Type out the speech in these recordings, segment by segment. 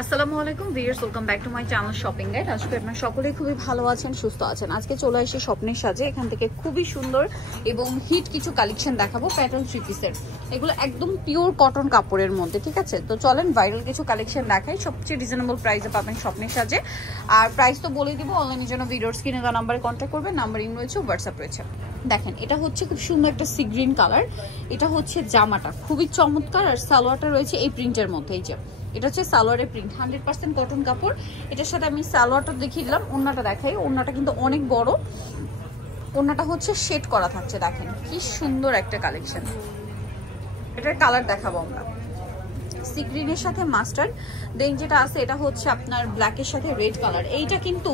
আসসালামু আলাইকুম viewers, welcome back to my channel shopping guide. আজকে আপনারা সকলেই খুবই ভালো আছেন, সুস্থ আছেন। আজকে চলে আসি স্বপ্নের সাজে। এখান থেকে খুবই সুন্দর এবং হিট কিছু কালেকশন দেখাবো প্যাটার্ন থ্রি পিসের। এগুলো একদম পিওর কটন কাপড়ের মধ্যে, ঠিক আছে? তো চলেন ভাইরাল কিছু কালেকশন দেখাই। সবচেয়ে রিজনেবল প্রাইসে পাবেন স্বপ্নের সাজে। আর প্রাইস তো বলেই দিব, অনলাইনের জন্য ভিডিওর স্ক্রিনে দেওয়া নাম্বারে কন্ট্যাক্ট করবেন। নাম্বার ইন রয়েছে, হোয়াটসঅ্যাপ রয়েছে। দেখেন, এটা হচ্ছে খুব সুন্দর একটা সি গ্রিন কালার। এটা হচ্ছে জামাটা খুবই চমৎকার, আর সালোয়ারটা রয়েছে এই প্রিন্টের মধ্যে। এই যে এটা হচ্ছে সালোয়ারের প্রিন্ট, 100% কটন কাপড়। এটার সাথে আমি সালোয়ারটা দেখিয়ে দিলাম। ওড়নাটা দেখাই, ওড়নাটা কিন্তু অনেক বড়। ওড়নাটা হচ্ছে শেড করা থাকছে। দেখেন কি সুন্দর একটা কালেকশন। এটার কালার দেখাবো আমরা। সি গ্রিনের সাথে মাস্টার্ড, দেন যেটা আছে এটা হচ্ছে আপনার ব্ল্যাকের সাথে রেড কালার। এইটা কিন্তু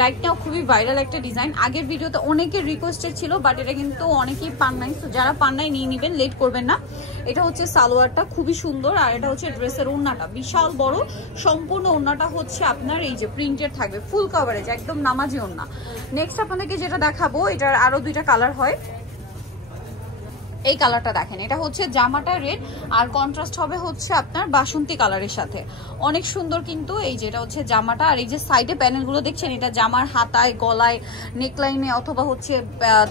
রাইট নাও খুবই ভাইরাল একটা ডিজাইন। আগের ভিডিওতে অনেকের রিকোয়েস্টেড ছিল, বাট এটা কিন্তু অনেকেই পান নাই। তো যারা পান নাই নিয়ে নেবেন, লেট করবেন না। এটা হচ্ছে সালোয়ারটা খুবই সুন্দর, আর এটা হচ্ছে ড্রেসের ওড়নাটা বিশাল বড়। সম্পূর্ণ ওড়নাটা হচ্ছে আপনার এই যে প্রিন্টেড থাকবে, ফুল কভারেজ, একদম নামাজি ওড়না। নেক্সট আপনাদেরকে যেটা দেখাবো, এটার আরো দুইটা কালার হয়। এই কালারটা দেখেন, এটা হচ্ছে জামাটা রেড, আর কন্ট্রাস্ট হবে হচ্ছে আপনার বাসন্তী কালারের সাথে। অনেক সুন্দর কিন্তু। এই যে এটা হচ্ছে জামাটা, আর এই যে সাইডে প্যানেলগুলো দেখছেন, এটা জামার হাতায়, গলায়, নেকলাইনে অথবা হচ্ছে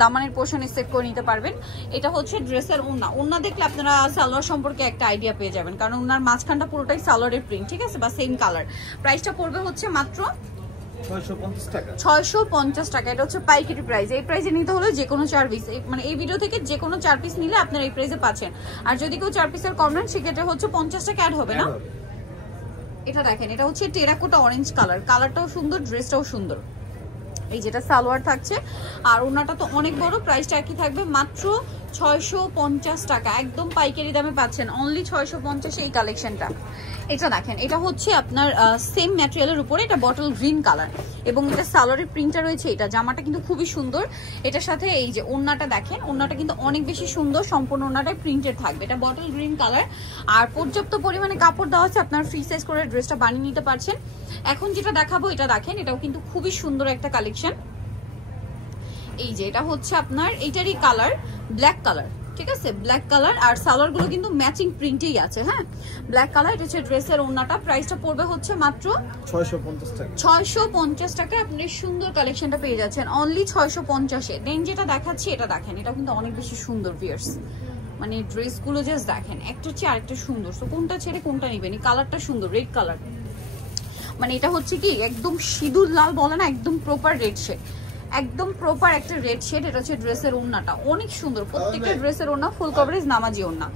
দামানের পোর্শনে সেট করে নিতে পারবেন। এটা হচ্ছে ড্রেসের ওড়না। ওড়না দেখলে আপনারা সালোয়ার সম্পর্কে একটা আইডিয়া পেয়ে যাবেন, কারণ ওনার মাঝখানটা পুরোটাই সালোয়ারের প্রিন্ট, ঠিক আছে, বা সেম কালার। প্রাইসটা পড়বে হচ্ছে মাত্র 650 টাকা। এটা হচ্ছে পাইকারি প্রাইস। এই প্রাইসে নিতে হলে যে কোনো 4 পিস, মানে এই ভিডিও থেকে যে কোনো 4 পিস নিলে আপনারা এই প্রাইসে পাচ্ছেন। আর যদি কেউ 4 পিসের কম নেন, সেক্ষেত্রে হচ্ছে 50 টাকা অ্যাড হবে না। এটা দেখেন, এটা হচ্ছে টেরাকোটা অরেঞ্জ কালার। কালারটাও সুন্দর, ড্রেসটাও সুন্দর। এই যেটা সালোয়ার থাকছে, আর ওনাটা তো অনেক বড়। প্রাইসটা একই থাকবে, মাত্র 650 টাকা। একদম পাইকারি দামে পাচ্ছেন, অনলি 650 এই কালেকশনটা। এটা দেখেন, এটা হচ্ছে আপনার সেম ম্যাটেরিয়ালের উপরে, এটা বটল গ্রিন কালার, এবং এটা সালোয়ারের প্রিন্টটা রয়েছে। এটা জামাটা কিন্তু খুবই সুন্দর। এটার সাথে এই যে ওড়নাটা দেখেন, ওড়নাটা কিন্তু অনেক বেশি সুন্দর। সম্পূর্ণ ওড়নাটাই প্রিন্টেড থাকবে। এটা বটল গ্রিন কালার, আর পর্যাপ্ত পরিমাণে কাপড় দেওয়া আছে। আপনার ফ্রি সাইজ করে ড্রেসটা বানিয়ে নিতে পারছেন। এখন যেটা দেখাবো, এটা দেখেন, এটাও কিন্তু খুবই সুন্দর একটা কালেকশন। এই যে এটা হচ্ছে আপনার এইটারই কালার ব্ল্যাক কালার, ঠিক আছে, ব্ল্যাক কালার। আর সালোয়ার গুলো কিন্তু ম্যাচিং প্রিন্টেই আছে। হ্যাঁ, ব্ল্যাক কালার। এটা হচ্ছে ড্রেসের ওড়নাটা। প্রাইসটা পড়বে হচ্ছে মাত্র 650 টাকা। 650 টাকায় আপনি সুন্দর কালেকশনটা পেয়ে যাচ্ছেন, অনলি 650-এ। দেন যেটা দেখাচ্ছি, এটা দেখেন, এটা কিন্তু অনেক বেশি সুন্দর ভিউয়ার্স। মানে ড্রেসগুলো জাস্ট দেখেন, একটা হচ্ছে আরেকটা সুন্দর। তো কোনটা ছেড়ে কোনটা নিবেন? কালারটা সুন্দর, রেড কালার। মানে এটা হচ্ছে কি একদম সিঁদুর লাল বলে না, একদম প্রপার রেড শেড, একদম প্রপার একটা রেড শেড। এটা হচ্ছে ড্রেসের ওড়নাটা, অনেক সুন্দর। প্রত্যেকটা ড্রেসের ওড়না ফুল কভারেজ, নামাজি ওড়না।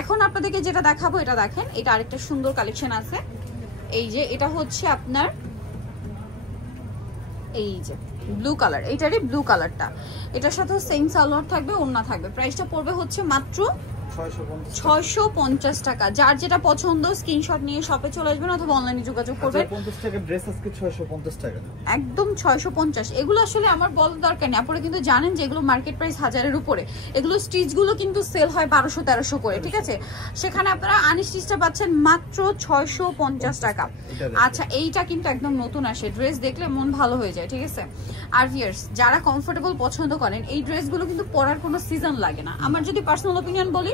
এখন আপনাদেরকে যেটা দেখাবো, এটা দেখেন, এটা আরেকটা সুন্দর কালেকশন আছে। এই যে এটা হচ্ছে আপনার এই যে ব্লু কালার, এইটারই ব্লু কালারটা। এটার সাথে সেম সালোয়ার থাকবে, ওড়না থাকবে। প্রাইসটা পড়বে হচ্ছে মাত্র 650 টাকা। যার যেটা পছন্দ স্ক্রিনশট নিয়ে শপে চলে আসবেন, অথবা অনলাইনে যোগাযোগ করবেন। 50 টাকা ড্রেস আজকে 650 টাকা, একদম 650। এগুলো আসলে আমার বলার দরকার নেই, আপনারা কিন্তু জানেন যে এগুলো মার্কেট প্রাইস 1000-এর উপরে। এগুলো স্টিচ গুলো কিন্তু সেল হয় 1200-1300 করে, ঠিক আছে? সেখানে আপনারা আনস্টিচটা পাচ্ছেন মাত্র 650 টাকা। আচ্ছা, এইটা কিন্তু একদম নতুন আসে, ড্রেস দেখলে মন ভালো হয়ে যায়, ঠিক আছে? আর ভিউয়ার্স, যারা কমফোর্টেবল পছন্দ করেন, এই ড্রেসগুলো কিন্তু পরার কোনো সিজন লাগে না। আমার যদি পার্সোনাল অপিনিয়ন বলি,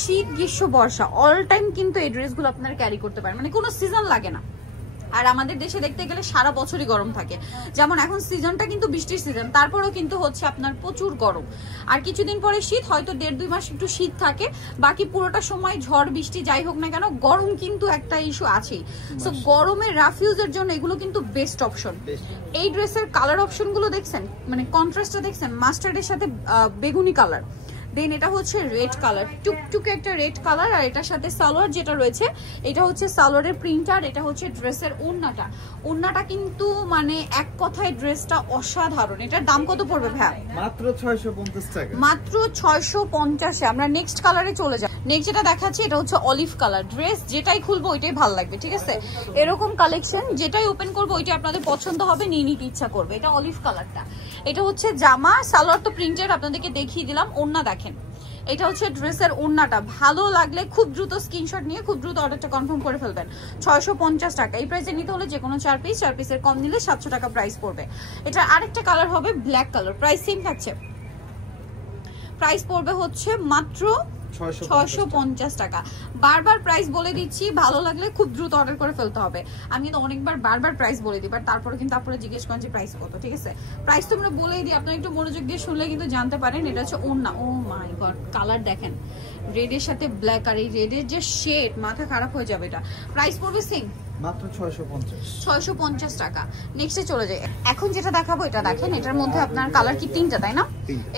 শীত, গ্রীষ্ম, বর্ষা অল টাইম কিন্তু এই ড্রেসগুলো আপনারা ক্যারি করতে পারেন, মানে কোনো সিজন লাগে না। আর আমাদের দেশে দেখতে গেলে সারা বছরই গরম থাকে। যেমন এখন সিজনটা কিন্তু বৃষ্টির সিজন, তারপরেও কিন্তু হচ্ছে আপনার প্রচুর গরম। আর কিছুদিন পরে শীত, হয়তো 1.5-2 মাস একটু শীত থাকে, বাকি পুরোটা সময় ঝড় বৃষ্টি যাই হোক না কেন, গরম কিন্তু একটা ইস্যু আছেই। সো গরমের রাফিউজের জন্য এগুলো কিন্তু বেস্ট অপশন। এই ড্রেসের কালার অপশনগুলো দেখছেন, মানে কন্ট্রাস্টটা দেখছেন, মাস্টার্ডের সাথে বেগুনি কালার। দেন এটা হচ্ছে রেড কালার, টুকটুকে একটা রেড কালার। আর এটার সাথে সালোয়ার যেটা রয়েছে, এটা হচ্ছে সালোয়ারের প্রিন্ট, আর এটা হচ্ছে ড্রেসের ওড়নাটা। ওড়নাটা কিন্তু মানে এক কথায় ড্রেসটা অসাধারণ। এটার দাম কত পড়বে ভাই? মাত্র 650 টাকা। মাত্র 650-এ। আমরা নেক্সট কালারে চলে যাই। নেক্সট যেটা দেখাচ্ছি, এটা হচ্ছে অলিভ কালার। ড্রেস যেটাই খুলবো ওইটাই ভালো লাগবে, ঠিক আছে? এরকম কালেকশন যেটাই ওপেন করবো ওইটাই আপনাদের পছন্দ হবে, নিয়ে নিতে ইচ্ছা করবে। এটা অলিভ কালারটা। এটা হচ্ছে জামা, সালোয়ার তো প্রিন্টেড আপনাদেরকে দেখিয়ে দিলাম। ওড়না দেখেন, এটা হচ্ছে ড্রেসের ওড়নাটা। ভালো লাগলে খুব দ্রুত স্ক্রিনশট নিয়ে খুব দ্রুত অর্ডারটা কনফার্ম করে ফেলবেন। 650 টাকা। এই প্রাইসে নিতে হলে যে কোনো 4 পিস, 4 পিসের কম নিলে 700 টাকা প্রাইস পড়বে। এটা আরেকটা কালার হবে ব্ল্যাক কালার, প্রাইস সেম থাকছে। প্রাইস পড়বে হচ্ছে মাত্র 650 টাকা। বারবার প্রাইস বলে দিচ্ছি, ভালো লাগলে খুব দ্রুত অর্ডার করে ফেলতে হবে। আমি তো অনেকবার বারবার প্রাইস বলে দিই, বাট তারপরে কিন্তু আপনারা জিজ্ঞেস করেন যে প্রাইস কত। ঠিক আছে, প্রাইস তো আমরা বলেই দিই, আপনারা একটু মনোযোগ দিয়ে শুনলে কিন্তু জানতে পারেন। এটা হচ্ছে ওড়না। ও মাই গড, কালার দেখেন, রেডের সাথে ব্ল্যাক, আর এই রেডের যে শেড, মাথা খারাপ হয়ে যাবে। এটা প্রাইস পড়বে সেম, মাত্র 650 টাকা। নেক্সটে চলে যাই। এখন যেটা দেখাবো এটা দেখেন, এটার মধ্যে আপনার কালার কি তিনটা, তাই না?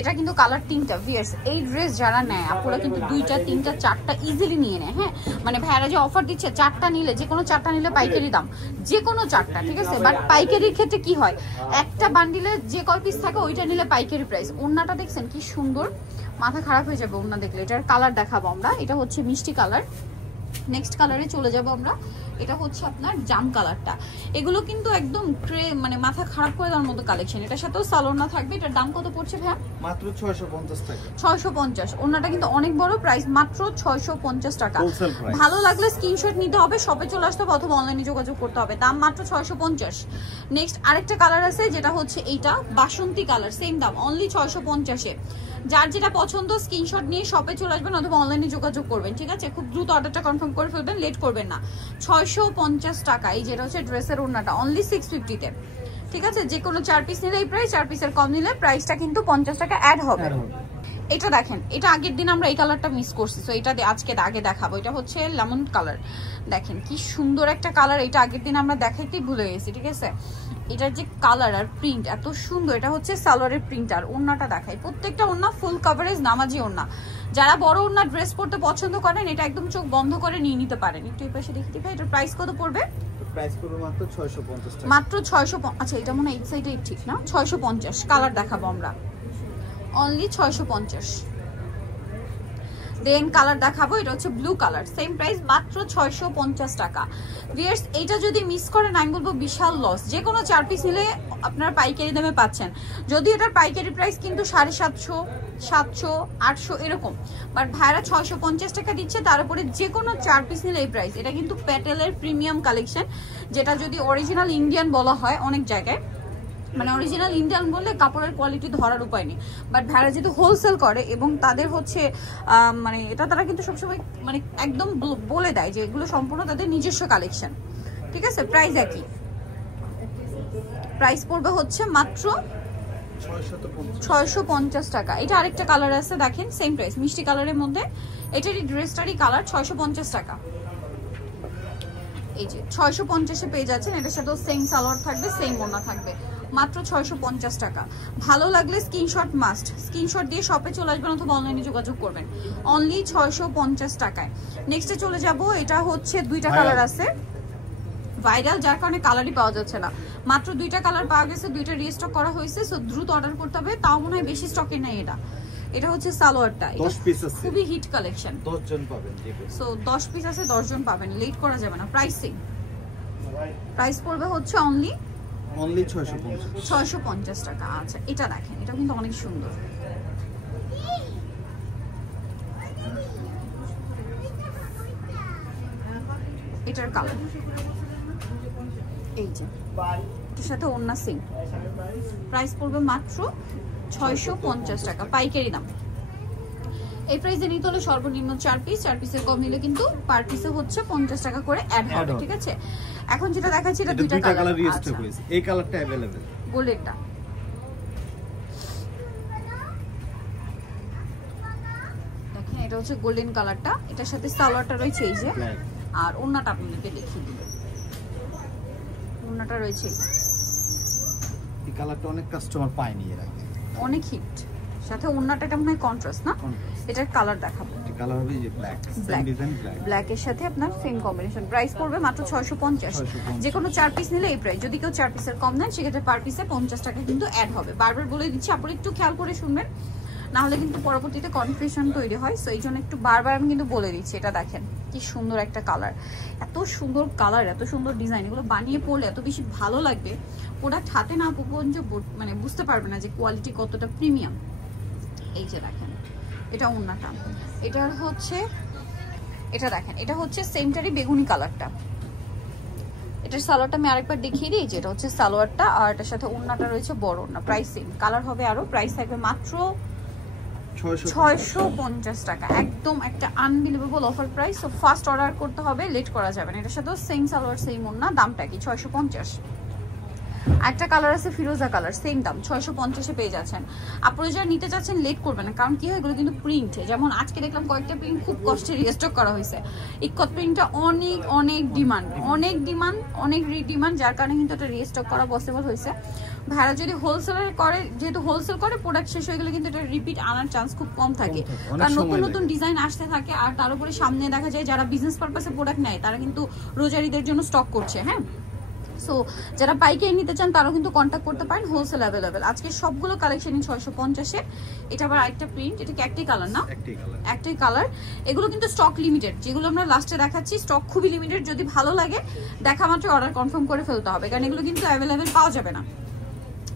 এটা কিন্তু কালার তিনটা। ভিউয়ার্স, এই ড্রেস যারা নেয় আপুরা কিন্তু দুইটা, তিনটা, চারটা ইজিলি নিয়ে নেয়। হ্যাঁ, মানে ভাইয়ারা যে অফার দিচ্ছে, চারটা নিলে, যে কোনো চারটা নিলে পাইকারি দাম, যে কোনো চারটা। ঠিক আছে, বাট পাইকারির ক্ষেত্রে কি হয়, একটা বান্ডিলে যে কয় পিস থাকে ওইটা নিলে পাইকারি প্রাইস। ওড়নাটা দেখছেন কি সুন্দর, মাথা খারাপ হয়ে যাবে ওড়না দেখলে। এটার কালার দেখাবো আমরা, এটা হচ্ছে মিষ্টি কালার। নেক্সট কালারে চলে যাব আমরা, এটা হচ্ছে আপনার জাম কালারটা। এগুলো কিন্তু একদম মানে মাথা খারাপ করে দেওয়ার মতো কালেকশন। এটার সাথেও সালোনা থাকবে। এটার দাম কত পড়ছে ভাইয়া? মাত্র 650 টাকা। 650। ওনাটা কিন্তু অনেক বড়, প্রাইস মাত্র 650 টাকা। ভালো লাগলে স্ক্রিনশট নিতে হবে, শপে চলে আসতে হবে অথবা অনলাইনে যোগাযোগ করতে হবে। দাম মাত্র 650। নেক্সট আরেকটা কালার আছে, যেটা হচ্ছে এইটা বাসন্তী কালার, সেম দাম, অনলি 650-এ। যার যেটা পছন্দ স্ক্রিনশট নিয়ে শপে চলে আসবেন অথবা অনলাইনে যোগাযোগ করবেন। ঠিক আছে, খুব দ্রুত অর্ডারটা কনফার্ম করে ফেলবেন, লেট করবেন না। 650 টাকা। এই যেটা হচ্ছে ড্রেসের ওড়নাটা, অনলি 650-তে। ঠিক আছে, যে কোনো 4 পিস নিলে এই প্রাইস, 4 পিসের কম নিলে প্রাইসটা কিন্তু 50 টাকা অ্যাড হবে। এটা দেখেন, এটা আগের দিন আমরা এই কালারটা মিস করছি, সো এটা আজকে আগে দেখাবো। এটা হচ্ছে লেমন কালার, দেখেন কি সুন্দর একটা কালার। এটা আগের দিন আমরা দেখাইতেই ভুলে গেছি। ঠিক আছে, এটার যে কালার আর প্রিন্ট এত সুন্দর। এটা হচ্ছে সালোয়ারের প্রিন্ট। আর ওড়নাটা দেখাই, প্রত্যেকটা ওড়না ফুল কভারেজ নামাজি ওড়না। যারা বড় ওড়না ড্রেস পরতে পছন্দ করেন, এটা একদম চোখ বন্ধ করে নিয়ে নিতে পারেন। একটু এই পাশে দেখতে পাই, এটার প্রাইস কত পড়বে? প্রাইস পড়বে মাত্র 650 টাকা। মাত্র 650। আচ্ছা, এটা মনে হয় এই সাইডে ঠিক না, 650। কালার দেখাবো আমরা, অনলি 650। দেন কালার দেখাবো, এটা হচ্ছে ব্লু কালার, সেম প্রাইস, মাত্র 650 টাকা। ভিউয়ার্স, এটা যদি মিস করেন আমি বলবো বিশাল লস। যে কোনো 4 পিস নিলে আপনারা পাইকারি দামে পাচ্ছেন। যদি এটার পাইকারি প্রাইস কিন্তু 750, 700, 800 এরকম, বাট ভাইরা 650 টাকা দিচ্ছে। তার উপরে যে কোনো 4 পিস নিলে এই প্রাইস। এটা কিন্তু প্যাটেলের প্রিমিয়াম কালেকশন, যেটা যদি অরিজিনাল ইন্ডিয়ান বলা হয় অনেক জায়গায়, মানে অরিজিনাল ইন্ডিয়ান বললে কাপড়ের কোয়ালিটি ধরার উপায় নেই। বাট ভাইরা যেহেতু হোলসেল করে এবং তাদের হচ্ছে মানে এটা তারা কিন্তু সবসময় মানে একদম বলে দেয় যে এগুলো সম্পূর্ণ তাদের নিজস্ব কালেকশন। ঠিক আছে, প্রাইস একই। প্রাইস পড়বে হচ্ছে মাত্র 650 টাকা। এটা আরেকটা কালার আছে, দেখেন সেম প্রাইস, মিষ্টি কালারের মধ্যে। এটারই ড্রেসটারই কালার 650 টাকা। এই যে 650-এ পেয়ে যাচ্ছেন। এটার সাথেও সেম সালোয়ার থাকবে, সেম ওড়না থাকবে, মাত্র 650 টাকা। ভালো লাগলে স্ক্রিনশট মাস্ট, স্ক্রিনশট দিয়ে শপে চলে আসবেন অথবা অনলাইনে যোগাযোগ করবেন, অনলি 650 টাকায়। নেক্সটে চলে যাব, এটা হচ্ছে দুইটা কালার আছে ভাইরাল, যার কারণে কালারই পাওয়া যাচ্ছে না। মাত্র দুইটা কালার পাওয়া গেছে, দুইটা রিস্টক করা হয়েছে, সো দ্রুত অর্ডার করতে হবে। তাও মনে হয় বেশি স্টকে নাই। এটা হচ্ছে সালোয়ারটা, 10 পিস আছে, খুবই হিট কালেকশন, 10 জন পাবেন। সো 10 পিস আছে, 10 জন পাবেন, লেট করা যাবে না। প্রাইসিং, প্রাইস পড়বে হচ্ছে অনলি 650 টাকা। আচ্ছা, এটা দেখেন, এটা কিন্তু অনেক সুন্দর। এটার কালার এই যে, এটার সাথে ওড়না সেম। প্রাইস পড়বে মাত্র 650 টাকা, পাইকারি দাম। এই প্রাইসে নিতে হলে সর্বনিম্ন 4 পিস, 4 পিসের কম নিলে কিন্তু পার পিসে হচ্ছে 50 টাকা করে অ্যাড হবে। ঠিক আছে, এখন যেটা দেখাচ্ছি এটা দুইটা কালার রিস্টক হয়েছে। এই কালারটা अवेलेबल, গোল্ডেনটা। দেখেন, এটা হচ্ছে গোল্ডেন কালারটা। এটার সাথে সালোয়ারটা রয়েছে এই যে, আর ওড়নাটা আপনাদেরকে দেখিয়ে দিই। ওড়নাটা রয়েছে এটা। এই কালারটা অনেক কাস্টমার পায়নি এর আগে, অনেক হিট। সাথে ওড়নাটা এটা মনে হয় কন্ট্রাস্ট না, এটার কালার দেখাবো। এই কালার হবে যে black, same design black, black এর সাথে আপনার সেম কম্বিনেশন। প্রাইস পড়বে মাত্র 650। যে কোনো 4 পিস নিলে এই প্রাইস। যদি কেউ 4 পিসের কম নেন সেক্ষেত্রে পার পিসে 50 টাকা কিন্তু অ্যাড হবে। বারবার বলে দিচ্ছি, আপনারা একটু খেয়াল করে শুনবেন, না হলে কিন্তু পরবর্তীতে কনফিউশন তৈরি হয়। সো এই জন্য একটু বারবার আমি কিন্তু বলে দিচ্ছি। এটা দেখেন কি সুন্দর একটা কালার, এত সুন্দর কালার, এত সুন্দর ডিজাইন। এগুলো বানিয়ে পড়লে এত বেশি ভালো লাগবে, প্রোডাক্ট হাতে না পৌঁছে মানে বুঝতে পারবে না যে কোয়ালিটি কতটা প্রিমিয়াম। এই যে দেখেন, এটা ওড়নাটা, এটার হচ্ছে, এটা দেখেন, এটা হচ্ছে সেমটারই বেগুনি কালারটা। এটার সালোয়ারটা আমি আরেকবার দেখিয়ে দিই, যে এটা হচ্ছে সালোয়ারটা, আর এটার সাথে ওড়নাটা রয়েছে বড় ওড়না। প্রাইস সেম, কালার হবে আরো। প্রাইস থাকবে মাত্র 650 টাকা, একদম একটা unbelievable offer price. So first order করতে হবে, লেট করা যাবে না। এটার সাথেও সেম সালোয়ার সেম ওড়না, দামটা কি 650। একটা কালার আছে ফিরোজা কালার, সেম দাম 650-এ পেয়ে যাচ্ছেন। আপনারা যারা নিতে চাচ্ছেন লেট করবেন না, কারণ কি হয় এগুলো কিন্তু প্রিন্ট, যেমন আজকে দেখলাম কয়েকটা প্রিন্ট খুব কষ্টে রিস্টক করা হয়েছে। ইকত প্রিন্টটা অনেক ডিমান্ড, অনেক রিডিমান্ড, যার কারণে কিন্তু এটা রিস্টক করা পসিবল হয়েছে। ভাড়া যদি হোলসেলার করে, যেহেতু হোলসেল করে, প্রোডাক্ট শেষ হয়ে গেলে কিন্তু এটা রিপিট আনার চান্স খুব কম থাকে, কারণ নতুন নতুন ডিজাইন আসতে থাকে। আর তার উপরে সামনে দেখা যায় যারা বিজনেস পারপাসে প্রোডাক্ট নেয় তারা কিন্তু রোজারিদের জন্য স্টক করছে। হ্যাঁ, সো যারা পাইকারি নিতে চান তারাও কিন্তু কন্ট্যাক্ট করতে পারেন, হোলসেল অ্যাভেলেবেল। আজকে সবগুলো কালেকশনই 650-এ। এটা আবার একটা প্রিন্ট, এটা কি একটাই কালার না? একটাই কালার। এগুলো কিন্তু স্টক লিমিটেড, যেগুলো আমরা লাস্টে দেখাচ্ছি স্টক খুবই লিমিটেড। যদি ভালো লাগে দেখা মাত্র অর্ডার কনফার্ম করে ফেলতে হবে, কারণ এগুলো কিন্তু অ্যাভেলেবেল পাওয়া যাবে না।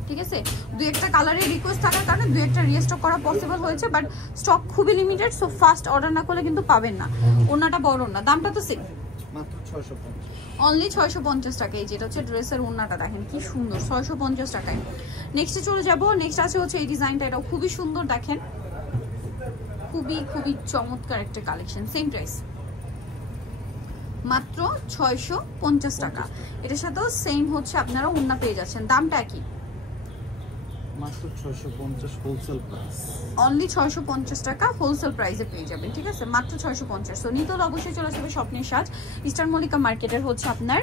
ঠিক আছে, দুই একটা কালারের রিকোয়েস্ট থাকার কারণে দুই একটা রিস্টক করা পসিবল হয়েছে, বাট স্টক খুবই লিমিটেড। সো ফার্স্ট অর্ডার না করলে কিন্তু পাবেন না। ওড়নাটা বড় না, দামটা তো সেম, মাত্র 650, অনলি 650 টাকা। এই যেটা হচ্ছে ড্রেসের ওড়নাটা দেখেন কি সুন্দর, 650 টাকায়। নেক্সটে চলে যাব। নেক্সট আছে হচ্ছে এই ডিজাইনটা, এটাও খুবই সুন্দর, দেখেন খুবই চমৎকার একটা কালেকশন। সেম প্রাইস, মাত্র 650 টাকা। এটার সাথেও সেম হচ্ছে আপনারা ওড়না পেয়ে যাচ্ছেন, দামটা কি? মাত্র 650 হোলসেল প্রাইস, অনলি 650 টাকা হোলসেল প্রাইসে পেয়ে যাবেন। ঠিক আছে, মাত্র 650। সো নিতে হলে অবশ্যই চলে আসবে স্বপ্নের সাজ, ইস্টার্ন মল্লিকা মার্কেটের হচ্ছে আপনার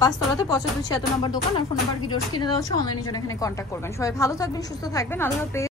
5 তলাতে 75-76 নম্বর দোকান। আর ফোন নাম্বার ভিডিওস কিনে দেওয়া হচ্ছে, অনলাইনের জন্য এখানে কন্ট্যাক্ট করবেন। সবাই ভালো থাকবেন, সুস্থ থাকবেন, আল্লাহ হাফেজ।